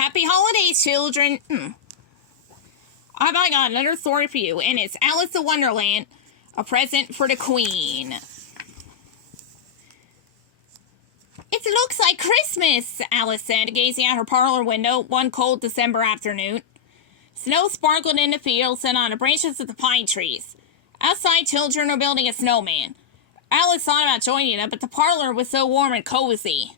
Happy holidays, children. I've got another story for you, and it's Alice in Wonderland, a present for the Queen. It looks like Christmas, Alice said, gazing out her parlor window one cold December afternoon. Snow sparkled in the fields and on the branches of the pine trees. Outside, children were building a snowman. Alice thought about joining them, but the parlor was so warm and cozy.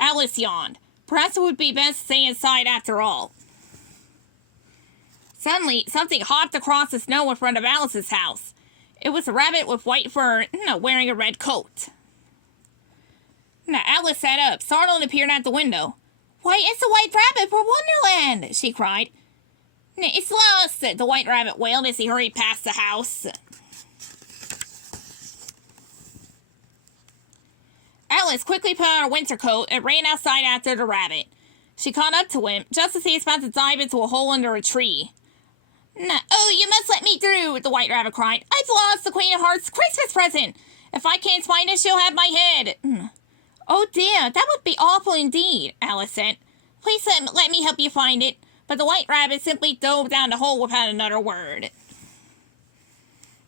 Alice yawned. Perhaps it would be best to stay inside after all. Suddenly, something hopped across the snow in front of Alice's house. It was a rabbit with white fur, wearing a red coat. Alice sat up, startled, and appeared at the window. "Why, it's a white rabbit from Wonderland!" she cried. "It's lost!" the white rabbit wailed as he hurried past the house. Alice quickly put on her winter coat and ran outside after the rabbit. She caught up to him, just as he was about to dive into a hole under a tree. "Oh, you must let me through!" the white rabbit cried. "I've lost the Queen of Hearts' Christmas present! If I can't find it, she'll have my head!" "Oh dear, that would be awful indeed," Alice said. "Please let me help you find it." But the white rabbit simply dove down the hole without another word.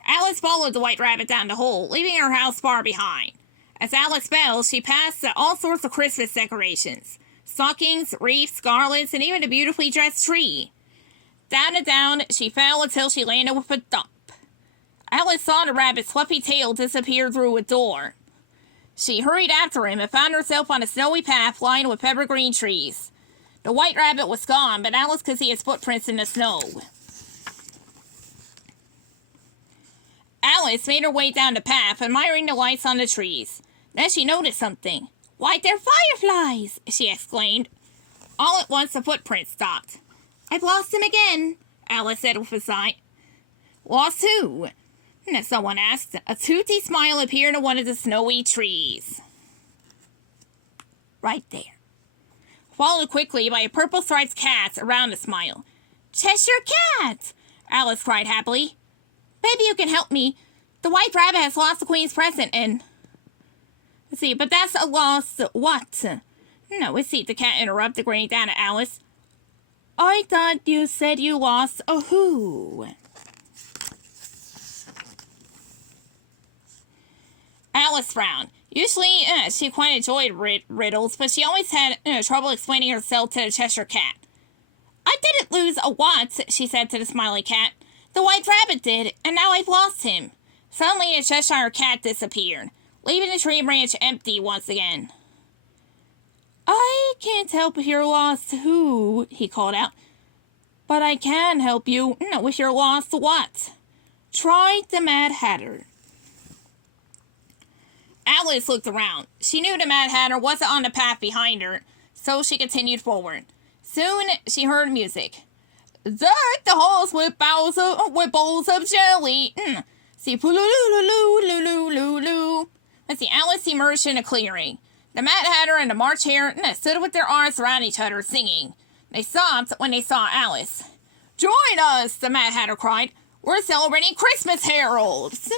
Alice followed the white rabbit down the hole, leaving her house far behind. As Alice fell, she passed all sorts of Christmas decorations. Stockings, wreaths, garlands, and even a beautifully dressed tree. Down and down she fell until she landed with a thump. Alice saw the rabbit's fluffy tail disappear through a door. She hurried after him and found herself on a snowy path lined with evergreen trees. The white rabbit was gone, but Alice could see his footprints in the snow. Alice made her way down the path, admiring the lights on the trees. Then she noticed something. "Why, they're fireflies!" she exclaimed. All at once, the footprints stopped. "I've lost him again," Alice said with a sigh. "Lost who?" someone asked. A toothy smile appeared in one of the snowy trees. Right there. Followed quickly by a purple-striped cat around the smile. "Cheshire cat!" Alice cried happily. "Maybe you can help me. The white rabbit has lost the Queen's present and..." Let's see, but that's a lost what? "No, let's see," the cat interrupted, grinning down at Alice. "I thought you said you lost a who?" Alice frowned. Usually, she quite enjoyed riddles, but she always had trouble explaining herself to the Cheshire cat. "I didn't lose a what," she said to the smiley cat. "The white rabbit did, and now I've lost him." Suddenly, the Cheshire cat disappeared, leaving the tree branch empty once again. "I can't help if you're lost who," he called out. "But I can help you with your lost what. Try the Mad Hatter." Alice looked around. She knew the Mad Hatter wasn't on the path behind her, so she continued forward. Soon, she heard music. "Deck the halls with bowls of jelly. See, poo-loo-loo-loo-loo-loo-loo-loo." Let's see, Alice emerged in a clearing. The Mad Hatter and the March Hare stood with their arms around each other, singing. They stopped when they saw Alice. "Join us," the Mad Hatter cried. "We're celebrating Christmas heralds."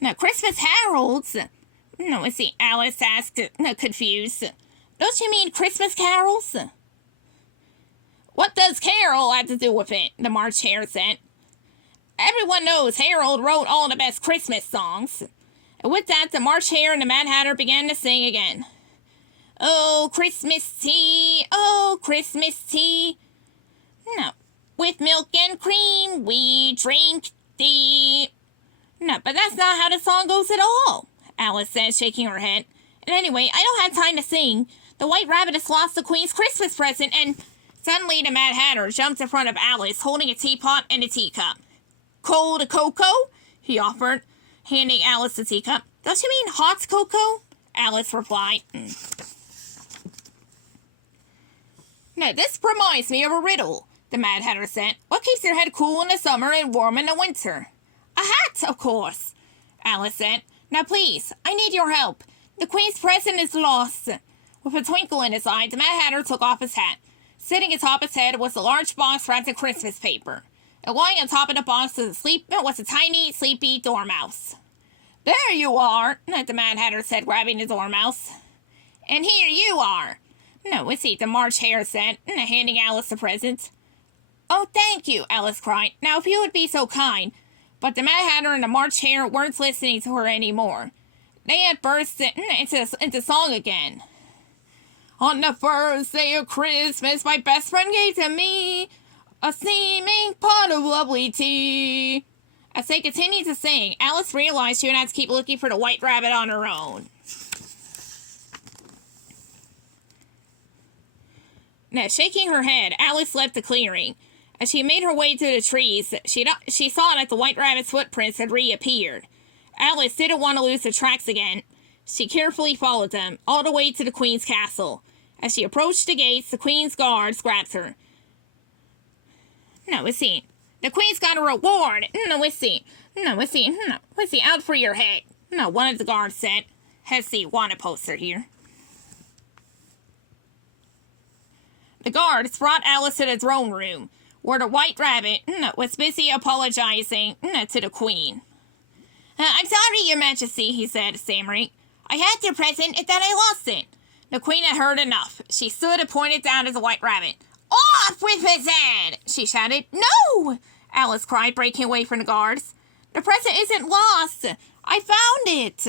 "Now, Christmas heralds?" Let's see, Alice asked, confused. "Don't you mean Christmas carols?" "What does carol have to do with it?" the March Hare said. "Everyone knows Harold wrote all the best Christmas songs." And with that, the March Hare and the Mad Hatter began to sing again. "Oh, Christmas tea, oh, Christmas tea. No, with milk and cream we drink tea." "No, but that's not how the song goes at all," Alice said, shaking her head. "And anyway, I don't have time to sing. The white rabbit has lost the Queen's Christmas present, and..." Suddenly, the Mad Hatter jumped in front of Alice, holding a teapot and a teacup. "Cold cocoa?" he offered, handing Alice the teacup. "Don't you mean hot cocoa?" Alice replied. "Now, this reminds me of a riddle," the Mad Hatter said. "What keeps your head cool in the summer and warm in the winter?" "A hat, of course," Alice said. "Now, please, I need your help. The Queen's present is lost." With a twinkle in his eye, the Mad Hatter took off his hat. Sitting atop his head was a large box wrapped in Christmas paper. And lying on top of the box was a tiny, sleepy dormouse. "There you are," the Mad Hatter said, grabbing the dormouse. "And here you are." No, it's the March Hare said, handing Alice the present. Oh, thank you, Alice cried. Now, if you would be so kind. But the Mad Hatter and the March Hare weren't listening to her anymore. They had burst into song again. On the first day of Christmas, my best friend gave to me a steaming pot of lovely tea. As they continued to sing, Alice realized she would have to keep looking for the white rabbit on her own. Now, shaking her head, Alice left the clearing. As she made her way to the trees, she saw that the white rabbit's footprints had reappeared. Alice didn't want to lose the tracks again. She carefully followed them, all the way to the Queen's castle. As she approached the gates, the Queen's guards grabbed her. No, the Queen's got a reward. No, out for your head. No, one of the guards said. Has the wanted poster here. The guards brought Alice to the throne room, where the white rabbit was busy apologizing to the Queen. I'm sorry, Your Majesty, he said, stammering. I had your present and then I lost it. The Queen had heard enough. She stood and pointed down at the white rabbit. Off with his head! She shouted. No! Alice cried, breaking away from the guards. The present isn't lost. I found it.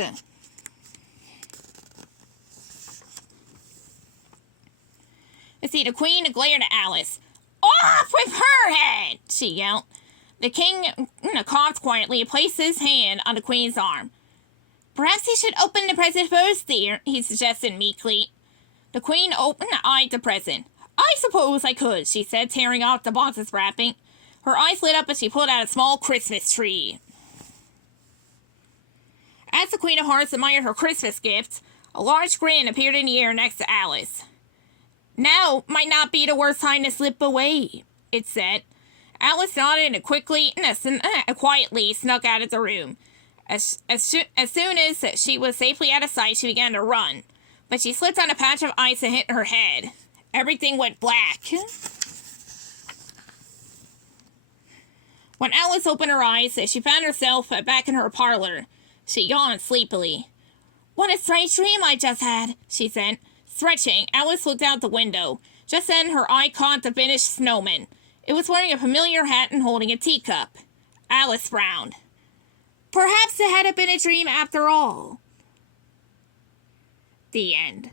The Queen glared at Alice. Off with her head! She yelled. The King coughed quietly and placed his hand on the Queen's arm. Perhaps he should open the present first, dear, he suggested meekly. The Queen eyed the present. I suppose I could, she said, tearing off the box's wrapping. Her eyes lit up as she pulled out a small Christmas tree. As the Queen of Hearts admired her Christmas gift, a large grin appeared in the air next to Alice. Now might not be the worst time to slip away, it said. Alice nodded and quietly snuck out of the room. As soon as she was safely out of sight, she began to run. But she slipped on a patch of ice and hit her head. Everything went black. When Alice opened her eyes, she found herself back in her parlor. She yawned sleepily. What a strange dream I just had, she said. Stretching, Alice looked out the window. Just then, her eye caught the finished snowman. It was wearing a familiar hat and holding a teacup. Alice frowned. Perhaps it hadn't been a dream after all. The end.